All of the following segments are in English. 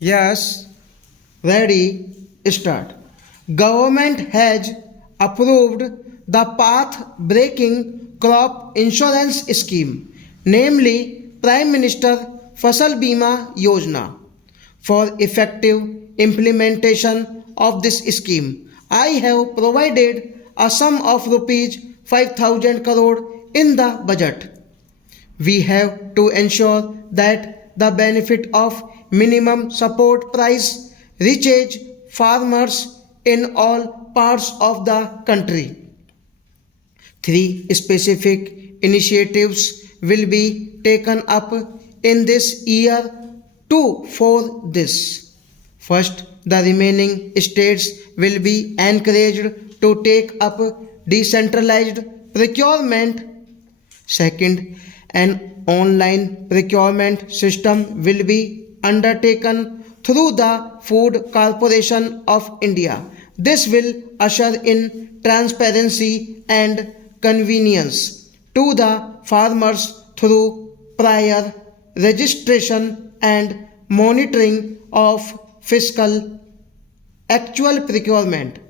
Yes, ready, start. Government has approved the path-breaking crop insurance scheme, namely Prime Minister Fasal Bima Yojana. For effective implementation of this scheme, I have provided a sum of rupees 5,000 crore in the budget. We have to ensure that the benefit of minimum support price reaches farmers in all parts of the country. Three specific initiatives will be taken up in this year to for this. First, the remaining states will be encouraged to take up decentralized procurement. Second, an online procurement system will be undertaken through the Food Corporation of India. This will usher in transparency and convenience to the farmers through prior registration and monitoring of fiscal actual procurement.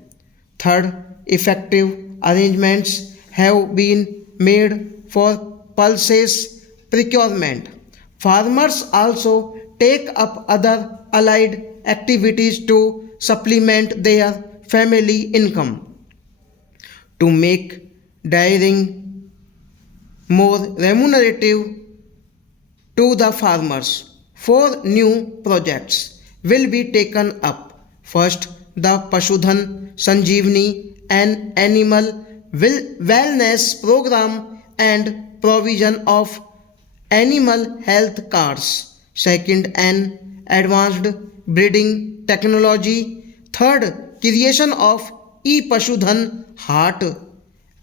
Third, effective arrangements have been made for pulses procurement. Farmers also take up other allied activities to supplement their family income. To make dairying more remunerative to the farmers. Four new projects will be taken up. First, the Pashudhan Sanjeevani, an animal wellness program and provision of animal health cards. Second, an advanced breeding technology. Third, creation of e-Pashudhan Hart,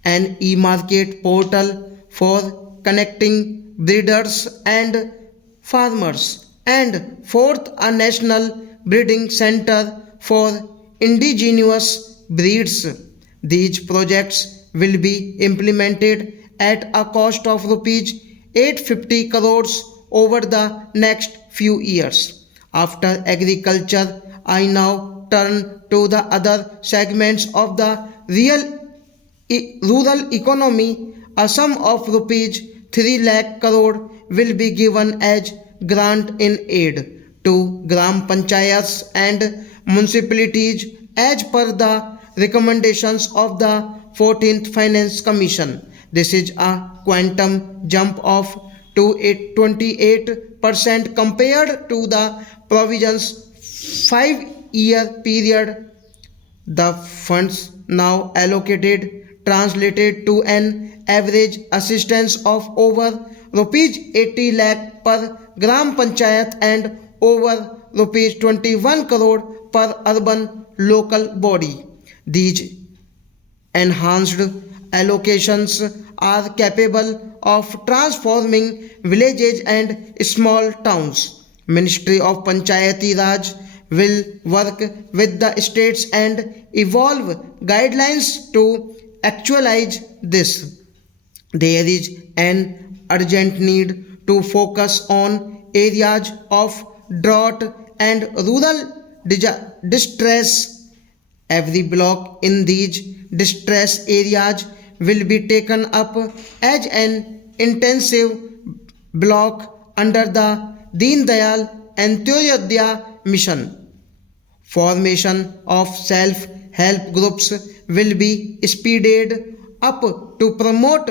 an e-market portal for connecting breeders and farmers. And fourth, a national breeding center for indigenous breeds. These projects will be implemented at a cost of rupees 850 crores over the next few years. After agriculture, I now turn to the other segments of the rural economy. A sum of rupees 3 lakh crore will be given as grant in aid to Gram Panchayats and municipalities as per the recommendations of the 14th Finance Commission. This is a quantum jump of 28% compared to the provisions 5-year period. The funds now allocated translated to an average assistance of over rupees 80 lakh per gram panchayat and over rupees 21 crore per urban local body. These enhanced allocations are capable of transforming villages and small towns. Ministry of Panchayati Raj will work with the states and evolve guidelines to actualize this. There is an urgent need to focus on areas of drought and rural distress. Every block in these distress areas will be taken up as an intensive block under the Deen Dayal Antyodaya mission. Formation of self-help groups will be speeded up to promote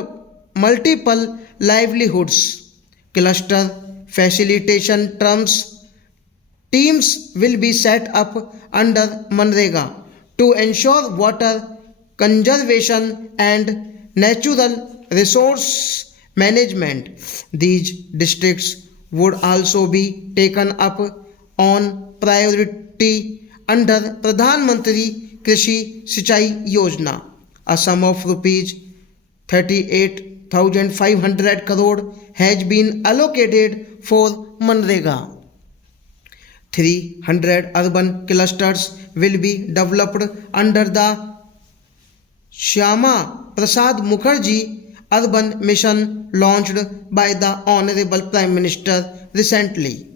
multiple livelihoods. Cluster facilitation teams will be set up under Manrega to ensure water conservation and natural resource management. These districts would also be taken up on priority under Pradhan Mantri Krishi Sinchai Yojana. A sum of rupees 38,500 crore has been allocated for Manrega. 300 urban clusters will be developed under the Shyama Prasad Mukherjee urban mission launched by the Honorable Prime Minister recently.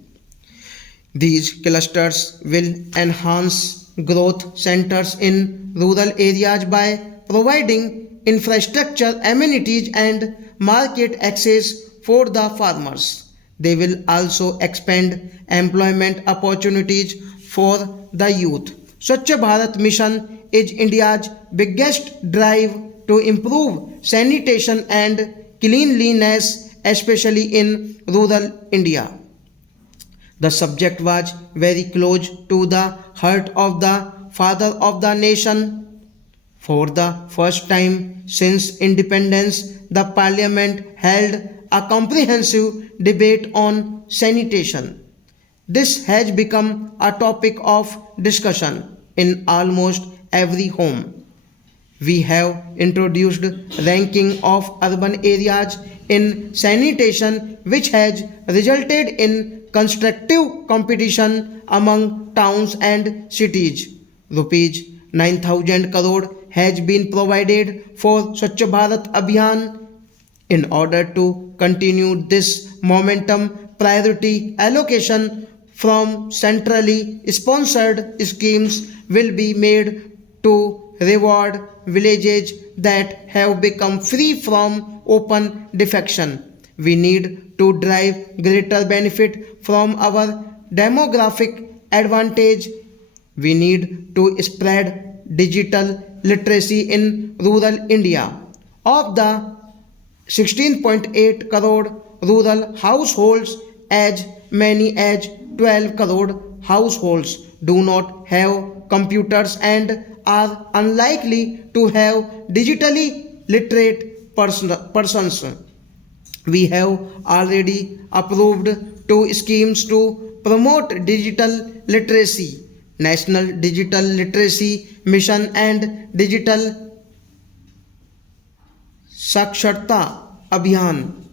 These clusters will enhance growth centers in rural areas by providing infrastructure, amenities, and market access for the farmers. They will also expand employment opportunities for the youth. Swachh Bharat Mission is India's biggest drive to improve sanitation and cleanliness, especially in rural India. The subject was very close to the heart of the father of the nation. For the first time since independence, the parliament held a comprehensive debate on sanitation. This has become a topic of discussion in almost every home. We have introduced ranking of urban areas in sanitation, which has resulted in constructive competition among towns and cities. Rupees 9,000 crore has been provided for Swachh Bharat Abhiyan. In order to continue this momentum, priority allocation from centrally sponsored schemes will be made to reward villages that have become free from open defecation. We need to drive greater benefit from our demographic advantage. We need to spread digital literacy in rural India. Of the 16.8 crore rural households, as many as 12 crore households do not have computers and are unlikely to have digitally literate persons. We have already approved two schemes to promote digital literacy: National Digital Literacy Mission and Digital Saksharta Abhiyan.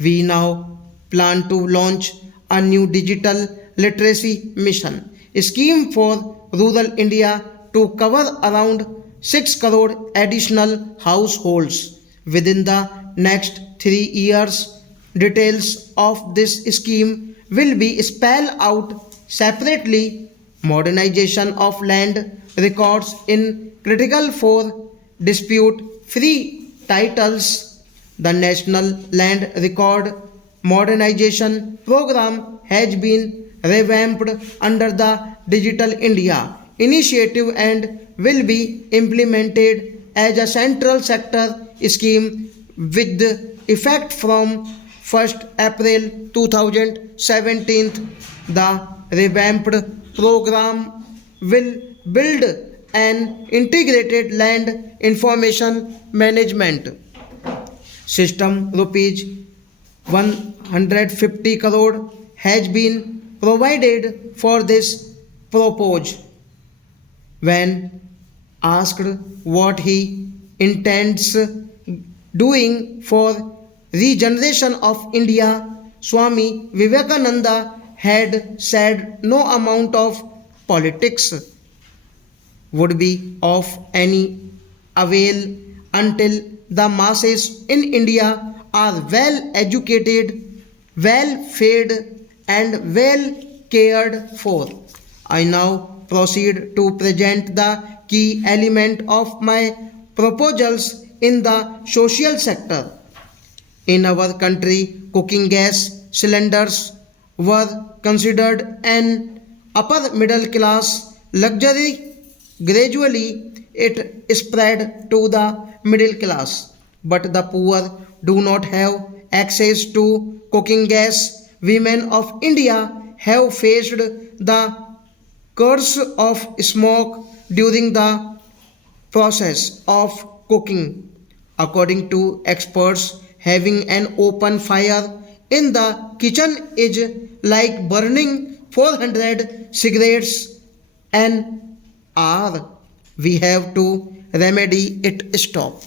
We now plan to launch a new digital literacy mission scheme for rural India to cover around 6 crore additional households within the next 3 years. Details of this scheme will be spelled out separately. Modernization of land records in critical for dispute free titles. The National Land Record Modernization Program has been revamped under the Digital India initiative and will be implemented as a central sector scheme with effect from 1st April 2017. The revamped program will build an integrated land information management system. Rupees 150 crore has been provided for this purpose. When asked what he intends doing for regeneration of India, Swami Vivekananda had said no amount of politics would be of any avail until the masses in India are well educated, well fed, and well cared for. I now proceed to present the key element of my proposals in the social sector. In our country, cooking gas cylinders were considered an upper middle class luxury. Gradually, it spread to the middle class, but the poor do not have access to cooking gas. Women of India have faced the curse of smoke during the process of cooking. According to experts, having an open fire in the kitchen is like burning 400 cigarettes an hour. We have to remedy it. Stop.